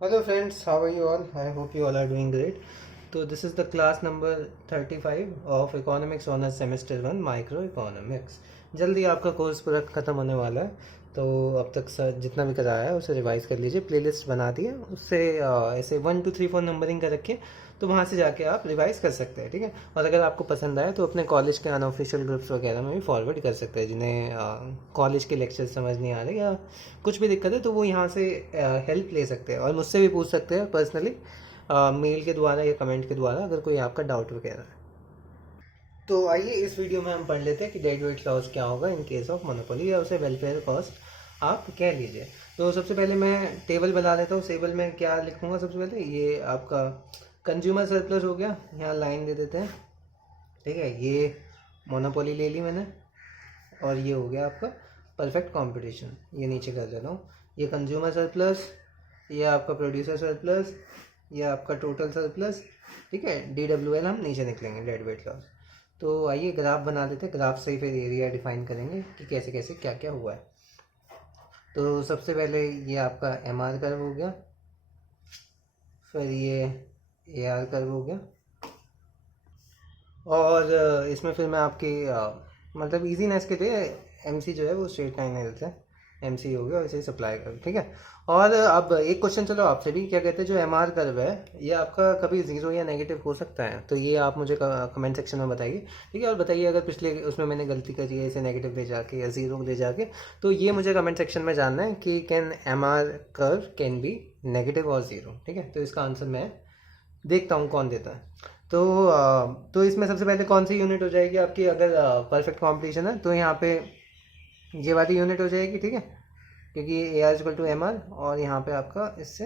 Hello friends, how are you all? I hope you all are doing great. So this is the class number 35 of Economics Honors Semester 1 Micro Economics. जल्दी आपका course पूरा ख़त्म होने वाला है, तो अब तक जितना भी कराया है उसे रिवाइज कर लीजिए। प्लेलिस्ट बना दी है, उससे ऐसे 1 2 3 4 नंबरिंग कर रखिए, तो वहाँ से जाके आप रिवाइज कर सकते हैं। ठीक है, और अगर आपको पसंद आए तो अपने कॉलेज के अनऑफिशियल ग्रुप्स वगैरह में भी फॉरवर्ड कर सकते हैं। जिन्हें कॉलेज के लेक्चर समझ नहीं आ रहे या कुछ भी दिक्कत है तो वो यहाँ से हेल्प ले सकते हैं, और मुझसे भी पूछ सकते हैं पर्सनली, मेल के द्वारा या कमेंट के द्वारा, अगर कोई आपका डाउट वगैरह है। तो आइए इस वीडियो में हम पढ़ लेते हैं कि डेड वेट लॉस क्या होगा इन केस ऑफ मोनोपोली, या उसे वेलफेयर कॉस्ट आप कह लीजिए। तो सबसे पहले मैं टेबल बना लेता हूँ। टेबल में क्या लिखूँगा? सबसे पहले ये आपका कंज्यूमर सरप्लस हो गया, यहाँ लाइन दे देते हैं। ठीक है, ये मोनोपोली ले ली मैंने, और ये हो गया आपका परफेक्ट कंपटीशन, ये नीचे कर देता हूँ। ये कंज्यूमर सरप्लस, ये आपका प्रोड्यूसर सरप्लस, ये आपका टोटल सरप्लस। ठीक है, DWL हम नीचे निकलेंगे, डेड वेट लॉस। तो आइए ग्राफ बना देते हैं। ग्राफ से ही फिर एरिया डिफाइन करेंगे कि कैसे कैसे क्या क्या हुआ है। तो सबसे पहले ये आपका MR कर्व हो गया, फिर ये AR कर्व हो गया, और इसमें फिर मैं आपकी मतलब इजीनेस के लिए MC जो है वो स्ट्रेट लाइन ले लेते हैं। MC हो गया, वैसे ही सप्लाई कर। ठीक है, और अब एक क्वेश्चन चलो आपसे भी, क्या कहते हैं, जो MR कर्व है ये आपका कभी जीरो या नेगेटिव हो सकता है? तो ये आप मुझे कमेंट सेक्शन में बताइए। ठीक है, और बताइए अगर पिछले उसमें मैंने गलती करी है इसे नेगेटिव ले जाके या जीरो ले जाके, तो ये मुझे कमेंट सेक्शन में जानना है कि can MR curve can be negative और जीरो। ठीक है, तो इसका आंसर मैं देखता हूँ कौन देता है। तो इसमें सबसे पहले कौन सी यूनिट हो जाएगी आपकी? अगर परफेक्ट कॉम्पिटिशन है तो यहाँ पे ये वाली यूनिट हो जाएगी। ठीक है, क्योंकि AR=MR, और यहाँ पे आपका इससे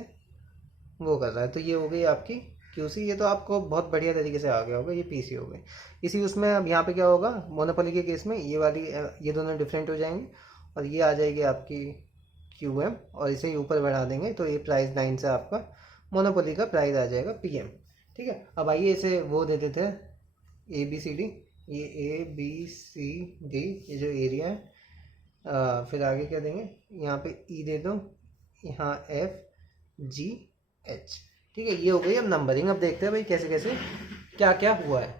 वो कर रहा है, तो ये हो गई आपकी QC। ये तो आपको बहुत बढ़िया तरीके से आ गया होगा, ये PC हो गई इसी उसमें। अब यहाँ पे क्या होगा मोनोपोली के केस में? ये वाली ये दोनों डिफरेंट हो जाएंगे, और ये आ जाएगी आपकी QM, और इसे ऊपर बढ़ा देंगे तो ये प्राइस लाइन से आपका मोनोपोली का प्राइस आ जाएगा PM। ठीक है, अब आइए इसे वो दे देते हैं ABCD। ये ABCD ये जो एरिया है, फिर आगे क्या देंगे? यहाँ पे E दे दो, यहाँ FGH। ठीक है, ये हो गई अब नंबरिंग। अब देखते हैं भाई कैसे कैसे क्या क्या हुआ है।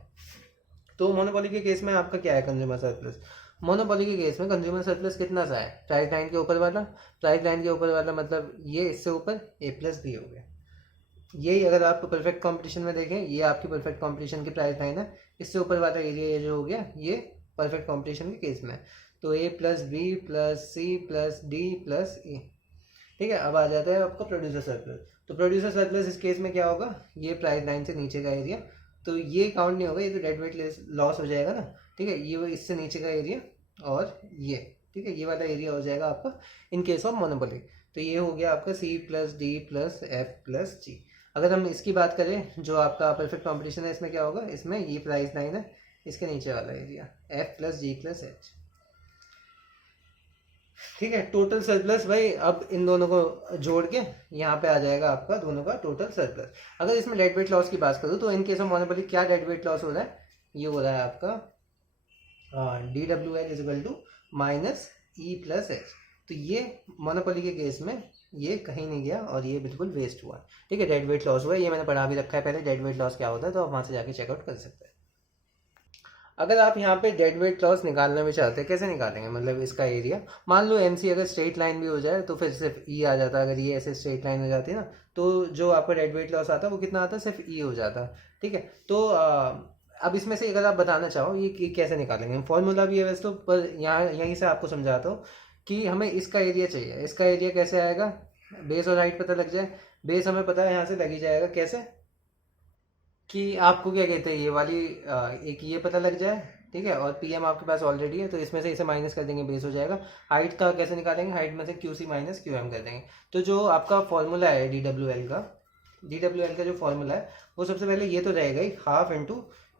तो मोनोपोली के केस में आपका क्या है? Consumer surplus. मोनोपोली के केस में कंज्यूमर सरप्लस कितना सा है? प्राइस लाइन के ऊपर वाला। प्राइस लाइन के ऊपर वाला मतलब ये इससे ऊपर A+B हो गया। यही अगर आप परफेक्ट कंपटीशन में देखें, ये आपकी परफेक्ट कंपटीशन की प्राइस लाइन है। इससे ऊपर वाला एरिया जो हो गया ये परफेक्ट कंपटीशन के केस में। तो A+B+C+D+E। ठीक है, अब आ जाता है आपका प्रोड्यूसर सरप्लस। तो प्रोड्यूसर सरप्लस इस केस में क्या होगा? ये प्राइस लाइन से नीचे का एरिया, तो ये काउंट नहीं होगा, ये तो डेड वेट लॉस हो जाएगा ना। ठीक है, ये इससे नीचे का एरिया, और ये ठीक है ये वाला एरिया हो जाएगा आपका इन केस ऑफ मोनोपोली। तो ये हो गया आपका C+D+F+G। अगर हम इसकी बात करें जो आपका परफेक्ट कॉम्पिटिशन है, इसमें क्या होगा? इसमें ये प्राइस लाइन है, इसके नीचे वाला एरिया F+G+H। ठीक है, टोटल सरप्लस भाई अब इन दोनों को जोड़ के यहाँ पे आ जाएगा आपका दोनों का टोटल सरप्लस। अगर इसमें डेड वेट लॉस की बात करूँ तो इन केस ऑफ मोनोपोली क्या डेड वेट लॉस हो रहा है? ये हो रहा है आपका DWL -E+H। तो ये मोनोपोली के केस में ये कहीं नहीं गया, और ये बिल्कुल वेस्ट हुआ। ठीक है, डेड वेट लॉस हुआ, ये मैंने पढ़ा भी रखा है पहले, डेड वेट लॉस क्या होता है, तो आप वहाँ से जाके चेकआउट कर सकते हैं। अगर आप यहाँ पे डेड वेट लॉस निकालना भी चाहते हैं, कैसे निकालेंगे? मतलब इसका एरिया, मान लो MC अगर स्ट्रेट लाइन भी हो जाए तो फिर सिर्फ E आ जाता। अगर ये ऐसे स्ट्रेट लाइन हो जाती है ना, तो जो आपका डेड वेट लॉस आता है वो कितना आता है? सिर्फ E हो जाता। ठीक है, तो अब इसमें से अगर आप बताना चाहो ये कैसे निकालेंगे, फॉर्मूला भी है वैसे तो, पर यहाँ यहीं से आपको समझाता हूँ कि हमें इसका एरिया चाहिए। इसका एरिया कैसे आएगा? बेस और हाइट पता लग जाए। बेस हमें पता है यहाँ से लग ही जाएगा। कैसे? कि आपको क्या कहते हैं, ये वाली एक ये पता लग जाए। ठीक है, और PM आपके पास ऑलरेडी है, तो इसमें से इसे माइनस कर देंगे, बेस हो जाएगा। हाइट का कैसे निकालेंगे? हाइट में से QC - QM कर देंगे। तो जो आपका फॉर्मूला है DWL का जो फॉर्मूला है वो सबसे पहले ये तो रहेगा ही, हाफ इंटू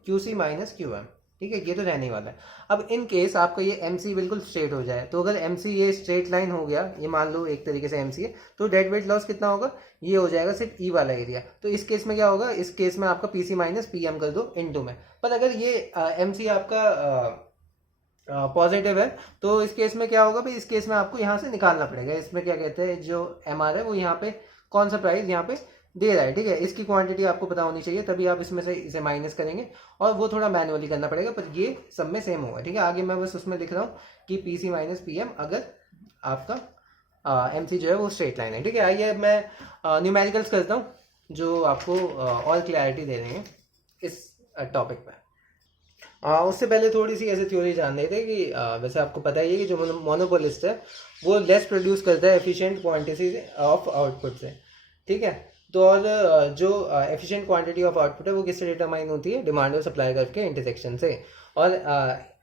QC - QM। ठीक है, ये तो रहने वाला है। अब इन केस आपका ये MC बिल्कुल स्ट्रेट हो जाए, तो अगर MC ये स्ट्रेट लाइन हो गया, ये मान लो एक तरीके से MC है, तो डेड वेट लॉस कितना होगा? ये हो जाएगा सिर्फ E वाला एरिया। तो इस केस में क्या होगा? इस केस में आपका PC - PM कर दो इनटू में। पर अगर ये MC आपका पॉजिटिव है, तो इस केस में क्या होगा भाई, इस केस में आपको यहाँ से निकालना पड़ेगा। इसमें क्या कहते हैं, जो एम आर है वो यहाँ पे कौन सा प्राइस यहाँ पे दे रहा है, ठीक है, इसकी क्वांटिटी आपको पता होनी चाहिए, तभी आप इसमें से इसे माइनस करेंगे, और वो थोड़ा मैनुअली करना पड़ेगा, पर ये सब में सेम होगा, ठीक है। आगे मैं बस उसमें लिख रहा हूँ कि P C minus P M अगर आपका एम सी जो है वो स्ट्रेट लाइन है, ठीक है। आइए अब मैं न्यूमेरिकल्स करता हूँ जो आपको और क्लैरिटी दे देंगे इस टॉपिक पर। उससे पहले थोड़ी सी ऐसे थ्योरी जान रहे थे कि वैसे आपको पता ही है कि जो मोनोपोलिस्ट है वो लेस प्रोड्यूस करता है एफिशिएंट क्वांटिटी ऑफ आउटपुट से, ठीक है। तो और जो एफिशिएंट क्वांटिटी ऑफ आउटपुट है वो किससे डिटरमाइन होती है, डिमांड और सप्लाई कर्व के इंटरसेक्शन से, और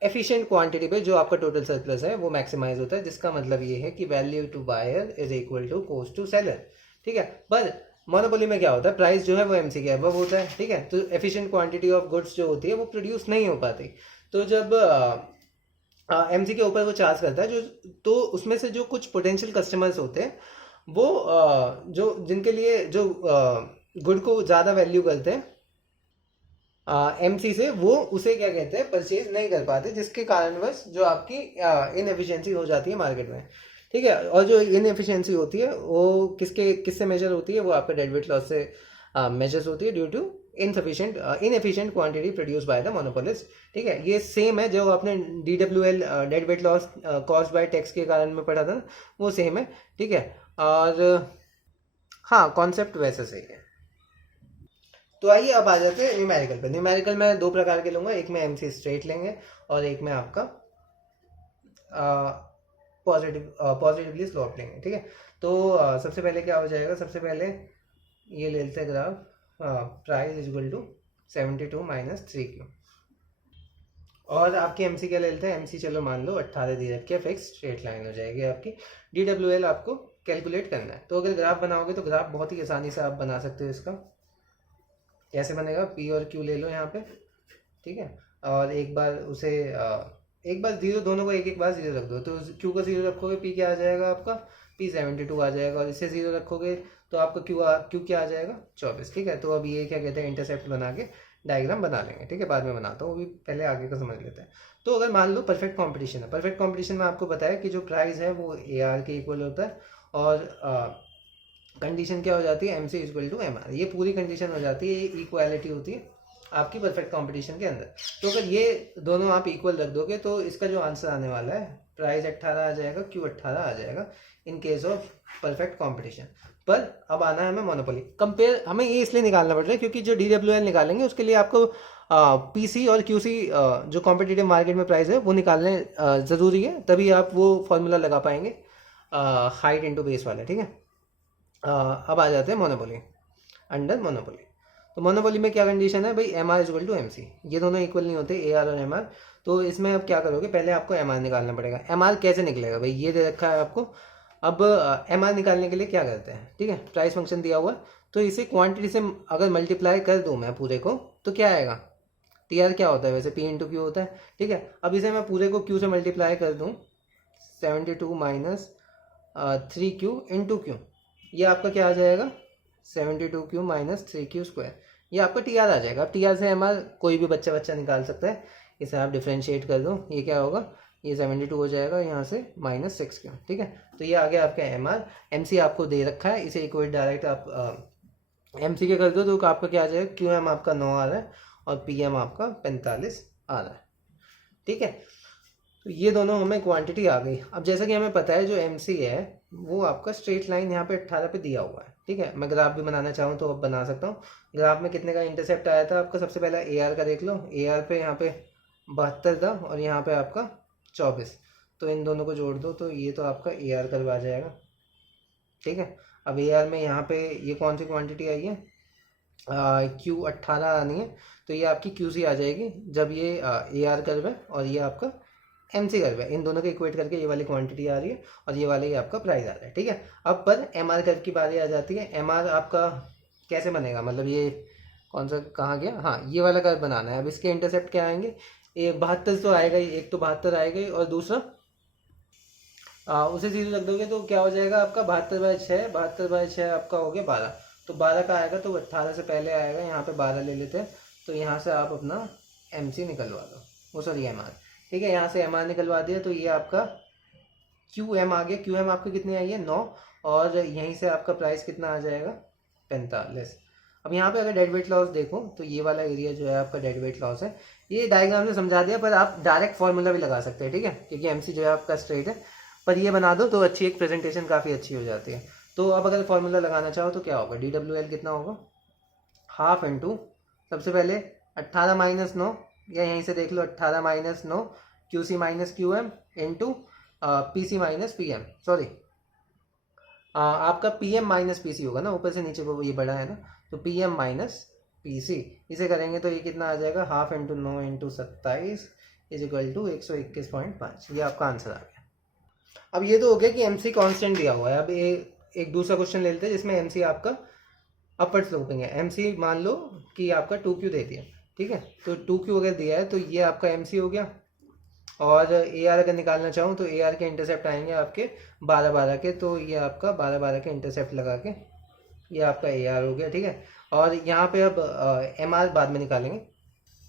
एफिशिएंट क्वांटिटी पे जो आपका टोटल सरप्लस है वो मैक्सिमाइज होता है, जिसका मतलब ये है कि value to buyer is equal to cost to seller, ठीक है। पर मोनोपोली में क्या होता है, प्राइस जो है वो एमसी के अबव होता है, ठीक है। तो एफिशिएंट क्वांटिटी ऑफ गुड्स जो होती है वो प्रोड्यूस नहीं हो पाती, तो जब एमसी के ऊपर वो चार्ज करता है जो, तो उसमें से जो कुछ पोटेंशियल कस्टमर्स होते हैं वो जो जिनके लिए जो गुड को ज़्यादा वैल्यू करते हैं एमसी से, वो उसे क्या कहते हैं, परचेज नहीं कर पाते, जिसके कारणवश जो आपकी इनएफिशिएंसी हो जाती है मार्केट में, ठीक है। और जो इनएफिशिएंसी होती है वो किससे मेजर होती है, वो आपका डेड वेट लॉस से मेजर्स होती है due to inefficient quantity produce by the monopolist, ठीक है। ये सेम है जो आपने DWL dead weight loss cost by tax के कारण में पढ़ा था, वो सेम है, ठीक है। और हाँ, कॉन्सेप्ट वैसे सही है। तो आइए अब आ जाते हैं न्यूमेरिकल पे। न्यूमेरिकल में दो प्रकार के लूँगा, एक में एमसी स्ट्रेट लेंगे और एक में आपका पॉजिटिवली स्लोप लेंगे, ठीक है। तो सबसे पहले क्या हो जाएगा, सबसे पहले ये ले लेते हैं graph, price is equal to 72 minus 3Q, और आपकी एमसी क्या ले लेते हैं, एमसी चलो मान लो 18 दे रखी है, फिक्स स्ट्रेट लाइन हो जाएगी आपकी। DWL आपको कैलकुलेट करना है, तो अगर ग्राफ बनाओगे तो ग्राफ बहुत ही आसानी से आप बना सकते हो। इसका कैसे बनेगा, पी और क्यू ले लो यहाँ पे, ठीक है, और एक बार उसे एक बार जीरो, दोनों को एक एक बार जीरो रख दो, तो क्यू का जीरो रखोगे पी क्या आ जाएगा आपका, पी 72 आ जाएगा, और इसे जीरो रखोगे तो आपका क्यू क्या आ जाएगा 24, ठीक है। तो अब ये क्या कहते हैं, इंटरसेप्ट बना के डायग्राम बना लेंगे, ठीक है, बाद में बनाता हूँ, वो भी पहले आगे का समझ लेते हैं। तो अगर मान लो परफेक्ट कॉम्पिटिशन है, परफेक्ट कॉम्पिटिशन में आपको बताया कि जो प्राइस है वो AR के इक्वल होता है, और कंडीशन क्या हो जाती है, MC इक्वल टू MR, ये पूरी कंडीशन हो जाती है, ये इक्वालिटी होती है आपकी परफेक्ट कंपटीशन के अंदर। तो अगर ये दोनों आप इक्वल रख दोगे तो इसका जो आंसर आने वाला है, प्राइस 18 आ जाएगा, क्यू 18 आ जाएगा in case of perfect competition. पर अब आना है हमें मोनोपोली कंपेयर, हमें ये इसलिए निकालना पड़ रहा है क्योंकि जो DWL निकालेंगे उसके लिए आपको PC और QC जो कॉम्पिटिटिव मार्केट में प्राइस है वो निकालने ज़रूरी है, तभी आप वो फॉर्मूला लगा पाएंगे हाइट इंटू बेस वाला, ठीक है। अब आ जाते हैं मोनोपोली, अंडर मोनोपोली। तो मोनोपोली में क्या कंडीशन है भाई, MR इक्वल टू MC, ये दोनों इक्वल नहीं होते, AR और MR। तो इसमें अब क्या करोगे, पहले आपको MR निकालना पड़ेगा। MR कैसे निकलेगा भाई, ये दे रखा है आपको। अब MR निकालने के लिए क्या करते हैं, ठीक है, प्राइस फंक्शन दिया हुआ, तो इसे क्वांटिटी से अगर मल्टीप्लाई कर दूँ मैं पूरे को तो क्या आएगा, TR क्या होता है वैसे, P इंटू क्यू होता है, ठीक है। अब इसे मैं पूरे को Q से मल्टीप्लाई कर दूँ, 72 माइनस 3Q इंटू क्यू, ये आपका क्या आ जाएगा, 72Q माइनस 3Q स्क्वायर, ये आपका TR आ जाएगा। अब TR से MR कोई भी बच्चा निकाल सकता है, इसे आप डिफ्रेंशिएट कर दो, ये क्या होगा, ये 72 हो जाएगा, यहाँ से माइनस 6Q, ठीक है। तो ये आ गया आपका MR। MC आपको दे रखा है, इसे इक्वेट डायरेक्ट आप MC के कर दो तो आपका क्या आ जाएगा, QM आपका 9 आ रहा है और PM आपका 45 आ रहा है, ठीक है। तो ये दोनों हमें क्वांटिटी आ गई। अब जैसा कि हमें पता है जो MC है वो आपका स्ट्रेट लाइन यहाँ पे 18 पे दिया हुआ है, ठीक है। मैं ग्राफ भी बनाना चाहूँ तो अब बना सकता हूँ। ग्राफ में कितने का इंटरसेप्ट आया था आपका, सबसे पहला AR का देख लो, AR पे यहाँ पे 72 था और यहाँ पे आपका 24, तो इन दोनों को जोड़ दो तो ये तो आपका AR कर्व आ जाएगा, ठीक है। अब AR में यहाँ पे ये कौन सी क्वांटिटी आई है, Q 18 आनी है, तो ये आपकी QC आ जाएगी जब ये AR कर्व है और ये आपका MC कर्व है, इन दोनों को इक्वेट करके ये वाली क्वांटिटी आ रही है और ये वाले आपका प्राइस आ रहा है, ठीक है। अब पर MR कर्व की बारी आ जाती है। MR आपका कैसे बनेगा, मतलब ये कौन सा कहाँ गया, हाँ ये वाला कर्व बनाना है। अब इसके इंटरसेप्ट क्या आएंगे, ये 72 तो आएगा ही, एक तो 72 आएगा ही, और दूसरा उसे जीरो रख दोगे तो क्या हो जाएगा आपका 72/6, 72/6 आपका हो गया 12, तो 12 का आएगा तो 18 से पहले आएगा, यहाँ पे 12 ले लेते हैं, तो यहाँ से आप अपना MC निकलवा दो, वो सॉरी MR, ठीक है, यहाँ से एम आर निकलवा दिया, तो ये आपका क्यू एम आ गया। क्यू एम आपका कितनी आई है 9, और यहीं से आपका प्राइस कितना आ जाएगा 45। अब यहाँ पे अगर डेड वेट लॉस देखो तो ये वाला एरिया जो है आपका डेड वेट लॉस है। ये डायग्राम में समझा दिया, पर आप डायरेक्ट फॉर्मूला भी लगा सकते हैं, ठीक है, क्योंकि एमसी जो है आपका स्ट्रेट है, पर ये बना दो तो अच्छी एक प्रेजेंटेशन काफ़ी अच्छी हो जाती है। तो अब अगर फॉर्मूला लगाना चाहो तो क्या होगा, डी डब्ल्यू एल कितना होगा, हाफ इंटू सबसे पहले 18 माइनस 9, या यहीं से देख लो 18 minus 9 Q C minus Q M into P C minus P M, sorry आपका P M minus P C होगा ना, ऊपर से नीचे को ये बड़ा है ना, तो P M minus P C, इसे करेंगे तो ये कितना आ जाएगा, half into 9 into 27 is equal to 121.5। ये आपका आंसर आ गया। अब ये तो हो गया कि एमसी कांस्टेंट दिया हुआ है। अब एक दूसरा क्वेश्चन ले लेते हैं जिसमें एमसी आपका अपवर्ड स्लोपिंग है। एमसी मान लो कि आपका 2Q दे दिया, ठीक है, तो 2Q अगर दिया है तो ये आपका एमसी हो गया, और ए आर अगर निकालना चाहूँ तो ए आर के इंटरसेप्ट आएंगे आपके 12-12 के, तो ये आपका 12-12 के इंटरसेप्ट लगा के ये आपका ए आर हो गया, ठीक है। और यहाँ पे अब एम आर बाद में निकालेंगे।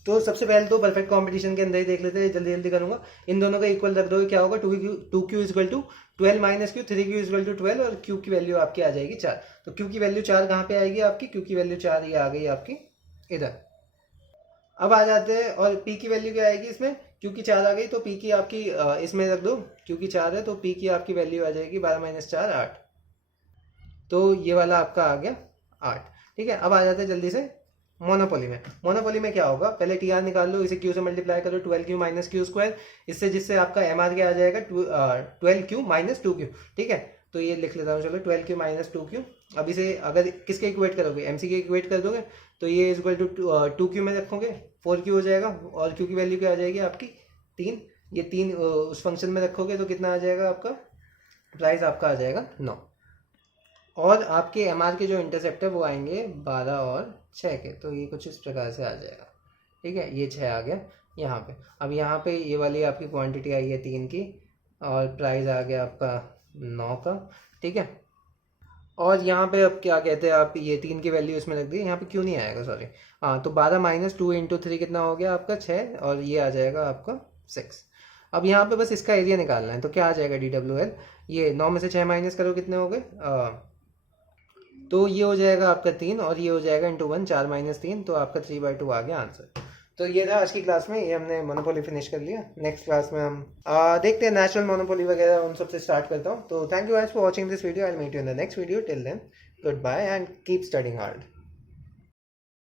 तो सबसे पहले तो परफेक्ट कंपटीशन के अंदर ही देख लेते हैं, जल्दी जल्दी करूंगा। इन दोनों का इक्वल रख दोगे, क्या होगा, 2Q equal to 12 minus Q, 3Q equal to 12, और Q की वैल्यू आपकी आ जाएगी 4। तो Q की वैल्यू 4 कहाँ पे आएगी आपकी, Q की वैल्यू 4 ये आ गई आपकी इधर। अब आ जाते हैं, और P की वैल्यू क्या आएगी इसमें, Q की 4 आ गई, तो P की आपकी इसमें रख दो, Q की 4 है तो P की आपकी वैल्यू आ जाएगी 12 माइनस 4 8, तो ये वाला आपका आ गया 8, ठीक है। अब आ जाते हैं जल्दी से मोनोपोली में। मोनोपोली में क्या होगा, पहले टी आर निकाल लो, इसे क्यू से मल्टीप्लाई करो, 12Q माइनस क्यू स्क्वायर, इससे जिससे आपका एम आर क्या आ जाएगा 12Q माइनस 2Q, ठीक है। तो ये लिख लेता हूँ, चलो 12Q माइनस 2Q। अब इसे अगर किसके इक्वेट करोगे, एमसी के इक्वेट कर दोगे, तो ये इज इक्वल टू 2Q में रखोगे 4Q हो जाएगा, और Q की वैल्यू क्या आ जाएगी आपकी 3, ये 3 उस फंक्शन में रखोगे तो कितना आ जाएगा आपका प्राइस, आपका आ जाएगा 9, और आपके एम आर के जो इंटरसेप्ट है वो आएंगे 12 और 6 के, तो ये कुछ इस प्रकार से आ जाएगा, ठीक है। ये 6 आ गया यहाँ पे। अब यहाँ पे ये वाली आपकी क्वांटिटी आई है 3 की, और प्राइस आ गया आपका 9 का, ठीक है। और यहाँ पे अब क्या कहते हैं, आप ये 3 की वैल्यू इसमें रख दी, यहाँ पे क्यों नहीं आएगा, सॉरी, हाँ, तो 12 माइनस 2 इंटू 3 कितना हो गया आपका 6, और ये आ जाएगा आपका 6। अब यहाँ पे बस इसका एरिया निकालना है, तो क्या आ जाएगा डी डब्ल्यू एल, ये 9 में से 6 माइनस करो कितने हो गए, तो ये हो जाएगा आपका 3, और ये हो जाएगा इंटू 1, 4 माइनस 3, तो आपका 3/2 आ गया आंसर। तो ये था आज की क्लास में, ये हमने मोनोपोली फिनिश कर लिया। नेक्स्ट क्लास में हम देखते हैं नेचुरल मोनोपोली वगैरह, उन सबसे स्टार्ट करता हूँ। तो thank you guys for watching this video, I will meet you in the next video, till then good bye and keep studying hard.